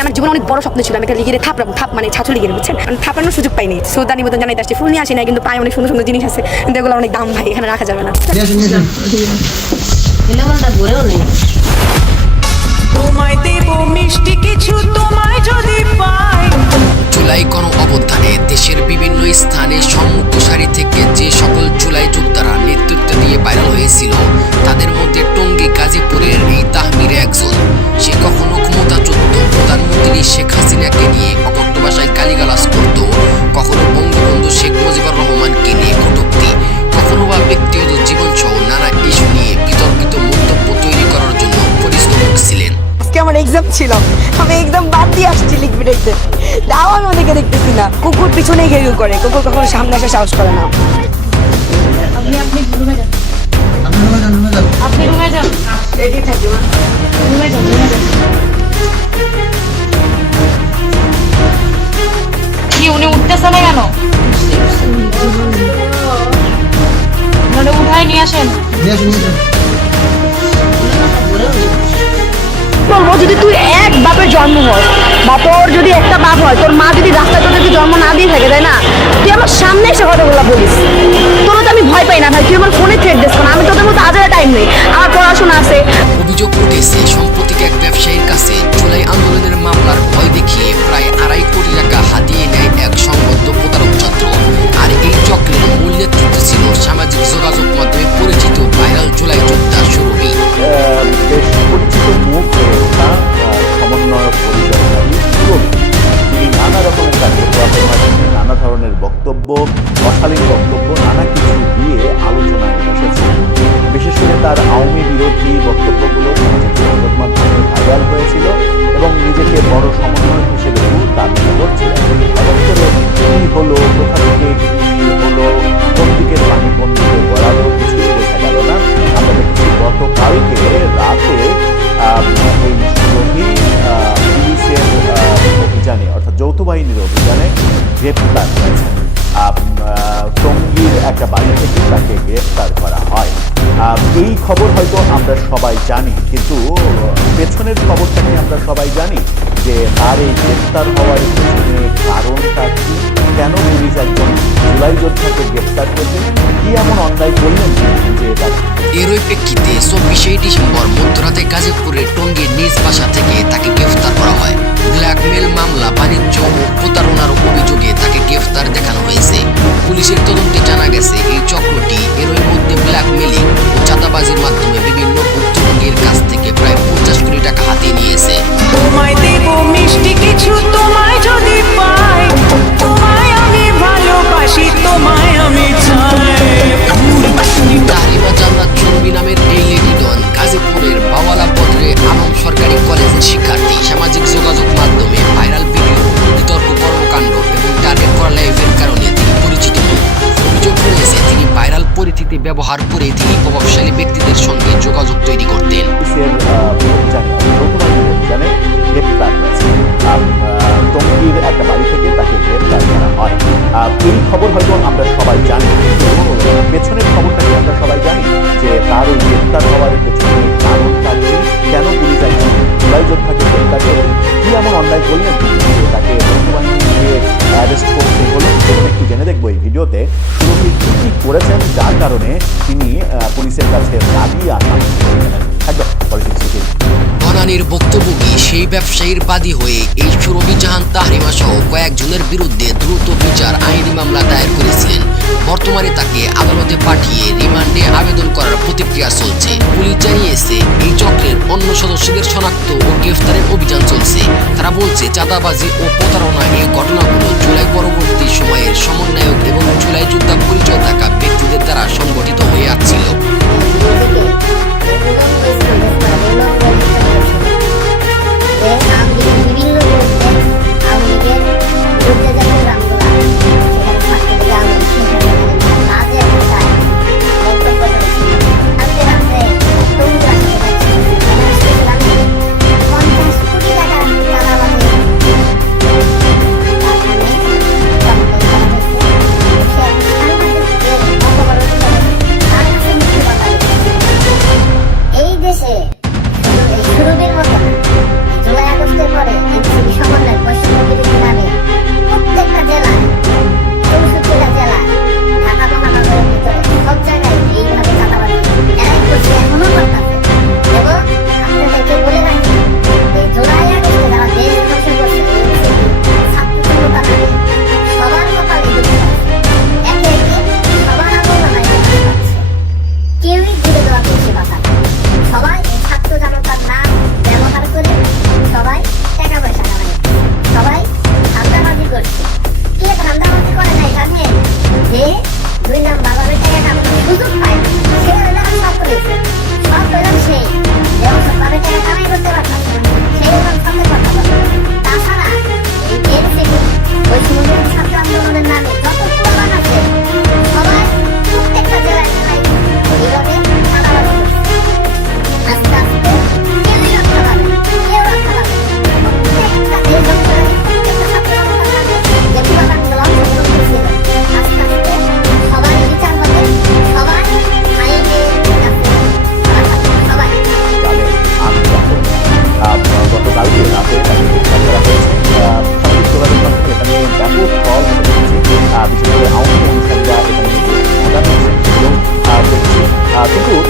আমার জীবনে অনেক বড় স্বপ্ন ছিল আমি একটা লিগের থাপড়াবো, মানে ছাত্র লিগের, বুঝছেন, থাপড়ানোর সুযোগ পাইনি। শ্রদ্ধা নিবেদন জানাইতে আসছি, ফুল নিয়ে আসি না, কিন্তু পায়ে অনেক সুন্দর সুন্দর জিনিস আছে, কিন্তু এগুলো অনেক দাম ভাই, এখানে রাখা যাবে না। তোমায় দেব মিষ্টি কিছু, তোমায় যদি পাই। জুলাই গণ অভ্যুত্থানে দেশের বিভিন্ন স্থানে সম্মুখ সারি থেকে যে সকল জুলাই যোদ্ধারা নেতৃত্ব দিয়ে ভাইরাল হয়েছিল, তাদের মধ্যে টঙ্গী গাজীপুরের এই তাহমির একজন। সে কখনো ক্ষমতাচ্যুত প্রধানমন্ত্রী শেখ হাসিনাকে নিয়ে অকথ্য ভাষায় গালিগালাজ করত, কখনো বঙ্গবন্ধু শেখ মুজিবুর রহমানকে নিয়ে কটূক্তি, কখনো বা ব্যক্তিগত জীবনসহ নানা ইস্যু নিয়ে বিতর্কিত মন্তব্য তৈরি করার জন্য পরিশ্রম করছিলেন। আমার এক্সাম ছিল, আমি এক্সাম বাদ দিয়ে আসছি লিখবিটাইতে, তাও আমি ওদেরকে দেখতেছি না। কুকুর পিছনে ঘেউ করে, কুকুর কখনো সামনে আসে সাহস করে না। কি উনি উঠতেছে না কেন? উঠায় নিয়ে আসেন। বলবো, যদি তুই এক বাপের জন্ম হয় বা তোর যদি একটা বাপ হয়, তোর মা যদি রাস্তায় তোদেরকে জন্ম না দিয়ে থাকে, তাই না, তুই আমার সামনে এসে কথাগুলো বলিস। তোর তো আমি ভয় পাই না ভাই, তুই আমার ফোনে থ্রেট দিস না, আমি তোদের মতো আজের টাইম নেই, আমার পড়াশোনা আছে। অভিযোগ উঠেছে সম্প্রতি এক ব্যবসায়ীর কাছে জুলাই আন্দোলনের মামলার ভয় দেখিয়ে প্রায় 2.5 কোটি টাকা হাতিয়ে নেয় এক সংবদ্ধ প্রতারক চক্র। আর এই চক্রের মূল নেতৃত্ব ছিল সামাজিক যোগাযোগ মাধ্যমে পরিচিত ভাইরাল জুলাই যোদ্ধা সুরভি। বেশ পরিচিত মুখ হয়ে ওঠা সমন্বয়ক পরিচয়কারী সুরভি, তিনি নানা রকমের কার্যক্রম, নানা ধরনের বক্তব্য, অশালীন বক্তব্য, নানা কিছু দিয়ে আলোচনায় এসেছেন। বিশেষ করে তার আওয়ামী বিরোধী বক্তব্যগুলো সংবাদ মাধ্যমে ভাইরাল হয়েছিল এবং নিজেকে বড় সমন্বয়ক হিসেবে দাবি করছিলেন। হঠাৎ করে কি হলো, কোথা থেকে কি হলো, কোন দিকের পানি কোন দিকে গড়ালো, কিছু বোঝা গেল না। আমরা দেখছি গতকালকে রাতে এই সুরভি পুলিশের অভিযানে, অর্থাৎ যৌথ বাহিনীর অভিযানে গ্রেপ্তার হয়েছে। টঙ্গীর একটা বাড়ি থেকে তাকে গ্রেপ্তার করা হয়। এই খবর হয়তো আমরা সবাই জানি, কিন্তু পেছনের খবরটাকে আমরা সবাই জানি যে তার এই গ্রেপ্তার হওয়ার পেছনে কারণটা কি, কেন পুলিশ একজন জুলাই যোদ্ধাকে গ্রেপ্তার করবে, কি এমন অন্যায় করলেন যে এরই প্রেক্ষিতে 24 ডিসেম্বর মধ্যরাতে গাজীপুরের টঙ্গীর নিজ বাসা থেকে তাকে গ্রেফতার করা হয়। ব্ল্যাকমেল মামলা, বাণিজ্য ও প্রতারণার অভিযোগে তাকে গ্রেফতার দেখানো হয়েছে। পুলিশের তদন্তে জানা গেছে এই চক্রটি এরই মধ্যে ব্ল্যাকমেলিং ও চাঁদাবাজির মাধ্যমে বিভিন্ন ভুক্তভোগীর কাছ থেকে প্রায় 50 কোটি টাকা হাতিয়ে নিয়েছে। তোমায় দেব মিষ্টি কিছু, তোমায় যদি পাই। তোমায় আমি ভালোবাসি, তোমায় আমি চাই। তাহরিমা জান্নাত চুরবি নামের এই লেডি ডন গাজীপুরের বাওয়ালা বদরে আলম সরকারি কলেজের শিক্ষার্থী। সামাজিক যোগাযোগ মাধ্যমে ভাইরাল ভিডিও, বিতর্ক কর্মকাণ্ড এবং টার্গেট করা লাইভের কারণে তিনি পরিচিত। অভিযোগ রয়েছে তিনি ভাইরাল পরিচিতি ব্যবহার করে তিনি প্রভাবশালী ব্যক্তিদের সঙ্গে যোগাযোগ তৈরি করতেন। টঙ্গীর একটা বাড়ি থেকে তাকে গ্রেপ্তার করা হয়। এই খবর হয়তো আমরা সবাই জানি, পেছনের খবরটাকে আমরা সবাই জানি যে তার এই গ্রেপ্তার হওয়ার পেছনে কারণটা কি, কেন পুলিশ একজন জুলাই যোদ্ধাকে গ্রেপ্তার করলেন, কি এমন অন্যায় করলেন তাকে বাহিনী দিয়ে অ্যারেস্ট করতে হলো, সেটা একটু জেনে দেখবো এই ভিডিওতে। সুরভি কি করেছেন যার কারণে তিনি পুলিশের কাছে দাবি আসামি করেছিলেন, একদম পলিটিক্স। বনানীর ভুক্তভোগী সেই ব্যবসায়ীর বাদী হয়ে এই সুরভি জাহান তাহরিমা সহ কয়েকজনের বিরুদ্ধে দ্রুত বিচার আইনি মামলা দায়ের করেছিলেন। বর্তমানে তাকে আদালতে পাঠিয়ে রিমান্ডে আবেদন করার প্রতিক্রিয়া চলছে। পুলিশ জানিয়েছে এই চক্রের অন্য সদস্যদের শনাক্ত ও গ্রেফতারের অভিযান চলছে। তারা বলছে চাঁদাবাজি ও প্রতারণা এই ঘটনাগুলো জুলাই পরবর্তী সময়ের সমন্বয়ক এবং জুলাই যোদ্ধা পরিচয় থাকা ব্যক্তিদের দ্বারা সংগঠিত হয়ে আসছিল।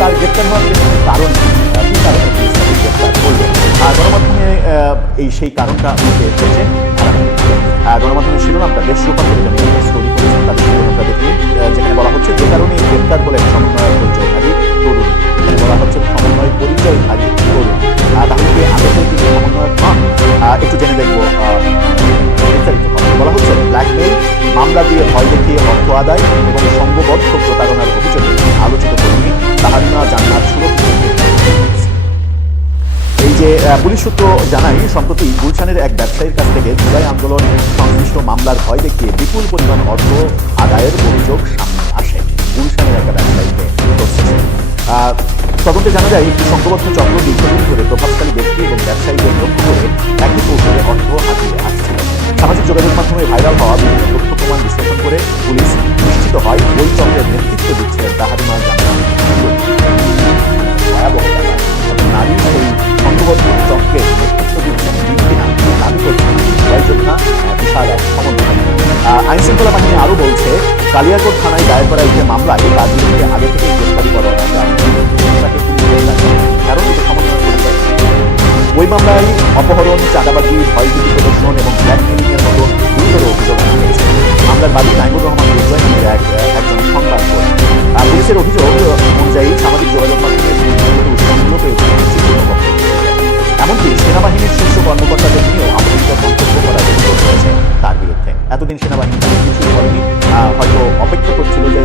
তার গ্রেপ্তার হওয়ার পেছনে কারণ কি কারণে পুলিশ তাকে গ্রেপ্তার করলো, গণমাধ্যমে সেই কারণটা উঠে এসেছে। গণমাধ্যমের শিরোনামটা বেশ রূপান্তরিত স্টোরি করেছেন, তাদের শিরোনামটা দেখি, যেখানে বলা হচ্ছে যে কারণে গ্রেপ্তার হলেন সমন্বয় পরিচয়ধারী তরুণ। এখানে বলা হচ্ছে সমন্বয় পরিচয়ধারী তরুণ। তাহলে কি আদতে তিনি সমন্বয়ক নন? একটু জেনে দেখবো বিস্তারিত। বলা হচ্ছে ব্ল্যাকমেইল, মামলা দিয়ে ভয় দেখিয়ে অর্থ আদায় এবং সংঘবদ্ধ প্রতারণার অভিযোগে আলোচিত কর্মী তাহারিমা জান্নাত সুরক্ষিত। এই যে পুলিশ সূত্র জানায়, সম্প্রতি গুলশানের এক ব্যবসায়ীর কাছ থেকে জুলাই আন্দোলন সংশ্লিষ্ট মামলার ভয় দেখিয়ে বিপুল পরিমাণ অর্থ আদায়ের অভিযোগ সামনে আসে গুলশানের একটা ব্যবসায়ীকে। তদন্তে জানা যায় একটি সংঘবদ্ধ চক্র দীর্ঘদিন ধরে প্রভাবশালী ব্যক্তি এবং ব্যবসায়ীদের লক্ষ্য করে একই কৌশলে অর্থ হাতিয়ে আসছিল। সামাজিক যোগাযোগ মাধ্যমে ভাইরাল হওয়া বিভিন্ন তথ্য প্রমাণ বিশ্লেষণ করে পুলিশ নিশ্চিত হয় ওই চক্রের নেতৃত্ব দিচ্ছেন তাহারিমা জান্নাত। ভয়াবহ ব্যাপার, নারী সেই সংঘবদ্ধ চক্রের নেতৃত্ব দিচ্ছেন কিনা দাবি করছেন জয়যোদ্ধা বিশাল এক সমন্বয়। আইন শৃঙ্খলা বাহিনী আরও বলছে, কালিয়াকোট থানায় দায়ের করা একটি মামলায় তার বিরুদ্ধে আগে থেকেই গ্রেপ্তারি পরোয়ানা দেওয়া তাকে পুলিশ গ্রেপ্তার করে, কারণ এটি সমন্বয় পরিচয়। ওই মামলায় অপহরণ, চাঁদাবাজি, ভয়ভীতি প্রদর্শন এবং ব্ল্যাকমেইলিংয়ের মতো গুরুতর অভিযোগ আনা হয়েছে। মামলার মালিক নাইমুর রহমান দুর্জয় নামের একজন সংবাদকর্মী। পুলিশের অভিযোগ অনুযায়ী সামাজিক যোগাযোগ মাধ্যমে উৎসবগুলো পেয়েছে এমনকি সেনাবাহিনীর শীর্ষ কর্মকর্তাদের নিয়েও আপত্তিকর মন্তব্য করার অভিযোগ রয়েছে তার বিরুদ্ধে। এতদিন সেনাবাহিনী কিছুই করেনি, হয়তো অপেক্ষা করছিল যে